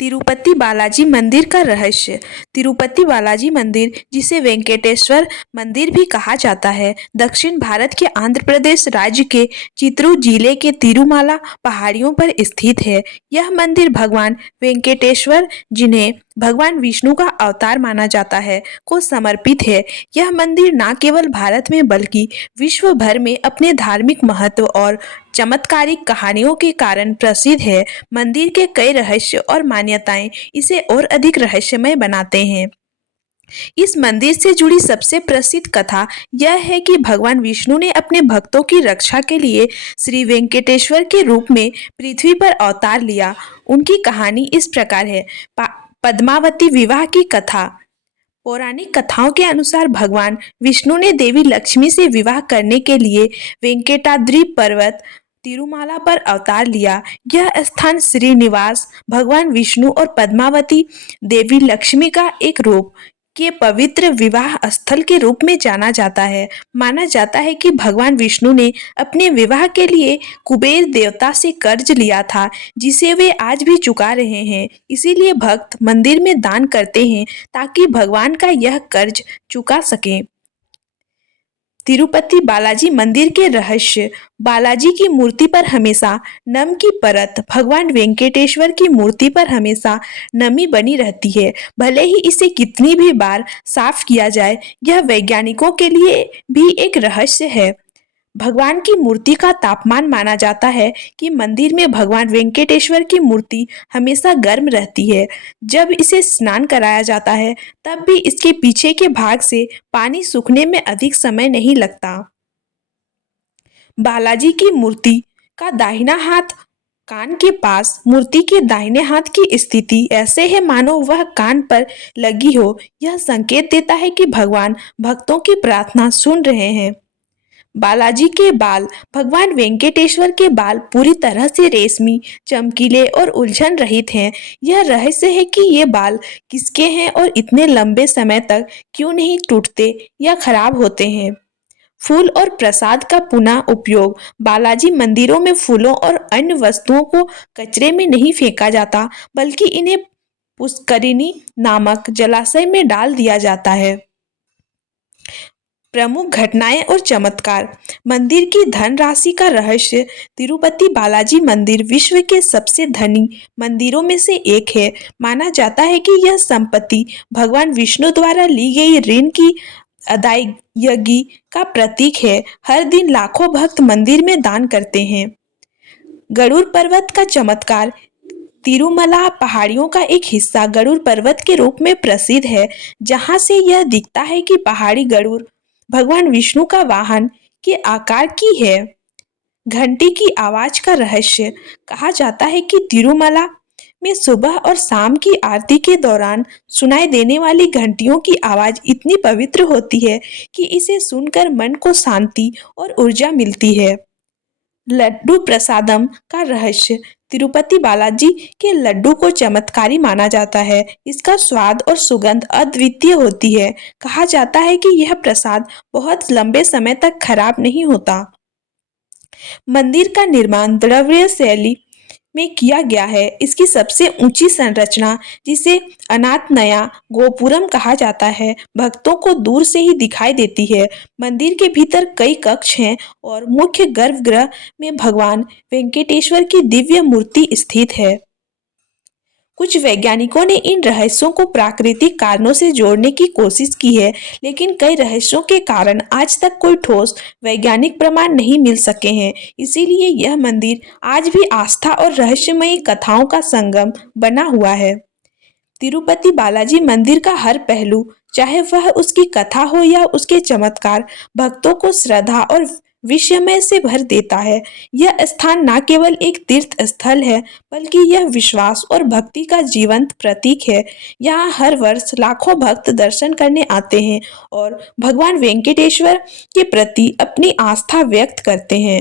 तिरुपति बालाजी मंदिर का रहस्य। तिरुपति बालाजी मंदिर, जिसे वेंकटेश्वर मंदिर भी कहा जाता है, दक्षिण भारत के आंध्र प्रदेश राज्य के चित्तूर जिले के तिरुमाला पहाड़ियों पर स्थित है। यह मंदिर भगवान वेंकटेश्वर, जिन्हें भगवान विष्णु का अवतार माना जाता है, को समर्पित है। यह मंदिर न केवल भारत में बल्कि विश्व भर में अपने धार्मिक महत्व और चमत्कारिक कहानियों के कारण प्रसिद्ध है। मंदिर के कई रहस्य और मान्यताएं इसे और अधिक रहस्यमय बनाते हैं। इस मंदिर से जुड़ी सबसे प्रसिद्ध कथा यह है कि भगवान विष्णु ने अपने भक्तों की रक्षा के लिए श्री वेंकटेश्वर के रूप में पृथ्वी पर अवतार लिया। उनकी कहानी इस प्रकार है। पद्मावती विवाह की कथा। पौराणिक कथाओं के अनुसार भगवान विष्णु ने देवी लक्ष्मी से विवाह करने के लिए वेंकटाद्रि पर्वत तिरुमाला पर अवतार लिया। यह स्थान श्रीनिवास, भगवान विष्णु और पद्मावती देवी लक्ष्मी का एक रूप के पवित्र विवाह स्थल के रूप में जाना जाता है। माना जाता है कि भगवान विष्णु ने अपने विवाह के लिए कुबेर देवता से कर्ज लिया था, जिसे वे आज भी चुका रहे हैं। इसीलिए भक्त मंदिर में दान करते हैं ताकि भगवान का यह कर्ज चुका सकें। तिरुपति बालाजी मंदिर के रहस्य। बालाजी की मूर्ति पर हमेशा नम की परत। भगवान वेंकटेश्वर की मूर्ति पर हमेशा नमी बनी रहती है, भले ही इसे कितनी भी बार साफ किया जाए। यह वैज्ञानिकों के लिए भी एक रहस्य है। भगवान की मूर्ति का तापमान माना जाता है कि मंदिर में भगवान वेंकटेश्वर की मूर्ति हमेशा गर्म रहती है। जब इसे स्नान कराया जाता है तब भी इसके पीछे के भाग से पानी सूखने में अधिक समय नहीं लगता। बालाजी की मूर्ति का दाहिना हाथ कान के पास। मूर्ति के दाहिने हाथ की स्थिति ऐसे है मानो वह कान पर लगी हो। यह संकेत देता है कि भगवान भक्तों की प्रार्थना सुन रहे हैं। बालाजी के बाल। भगवान वेंकटेश्वर के बाल पूरी तरह से रेशमी, चमकीले और उलझन रहित हैं। यह रहस्य है कि ये बाल किसके हैं और इतने लंबे समय तक क्यों नहीं टूटते या खराब होते हैं। फूल और प्रसाद का पुनः उपयोग। बालाजी मंदिरों में फूलों और अन्य वस्तुओं को कचरे में नहीं फेंका जाता, बल्कि इन्हें पुष्करिणी नामक जलाशय में डाल दिया जाता है। प्रमुख घटनाएं और चमत्कार। मंदिर की धनराशि का रहस्य। तिरुपति बालाजी मंदिर विश्व के सबसे धनी मंदिरों में से एक है। माना जाता है कि यह संपत्ति भगवान विष्णु द्वारा ली गई ऋण की अदायगी का प्रतीक है। हर दिन लाखों भक्त मंदिर में दान करते हैं। गरुड़ पर्वत का चमत्कार। तिरुमला पहाड़ियों का एक हिस्सा गरुड़ पर्वत के रूप में प्रसिद्ध है, जहां से यह दिखता है कि पहाड़ी गरुड़ भगवान विष्णु का वाहन के आकार की है। घंटी की आवाज का रहस्य। कहा जाता है कि तिरुमला में सुबह और शाम की आरती के दौरान सुनाई देने वाली घंटियों की आवाज इतनी पवित्र होती है कि इसे सुनकर मन को शांति और ऊर्जा मिलती है। लड्डू प्रसादम का रहस्य। तिरुपति बालाजी के लड्डू को चमत्कारी माना जाता है। इसका स्वाद और सुगंध अद्वितीय होती है। कहा जाता है कि यह प्रसाद बहुत लंबे समय तक खराब नहीं होता। मंदिर का निर्माण द्रविड़ शैली में किया गया है। इसकी सबसे ऊंची संरचना, जिसे अनाथनया गोपुरम कहा जाता है, भक्तों को दूर से ही दिखाई देती है। मंदिर के भीतर कई कक्ष हैं और मुख्य गर्भगृह में भगवान वेंकटेश्वर की दिव्य मूर्ति स्थित है। कुछ वैज्ञानिकों ने इन रहस्यों को प्राकृतिक कारणों से जोड़ने की कोशिश की है, लेकिन कई रहस्यों के कारण आज तक कोई ठोस वैज्ञानिक प्रमाण नहीं मिल सके हैं। इसीलिए यह मंदिर आज भी आस्था और रहस्यमयी कथाओं का संगम बना हुआ है। तिरुपति बालाजी मंदिर का हर पहलू, चाहे वह उसकी कथा हो या उसके चमत्कार, भक्तों को श्रद्धा और विस्मय से भर देता है। यह स्थान न केवल एक तीर्थ स्थल है, बल्कि यह विश्वास और भक्ति का जीवंत प्रतीक है। यहाँ हर वर्ष लाखों भक्त दर्शन करने आते हैं और भगवान वेंकटेश्वर के प्रति अपनी आस्था व्यक्त करते हैं।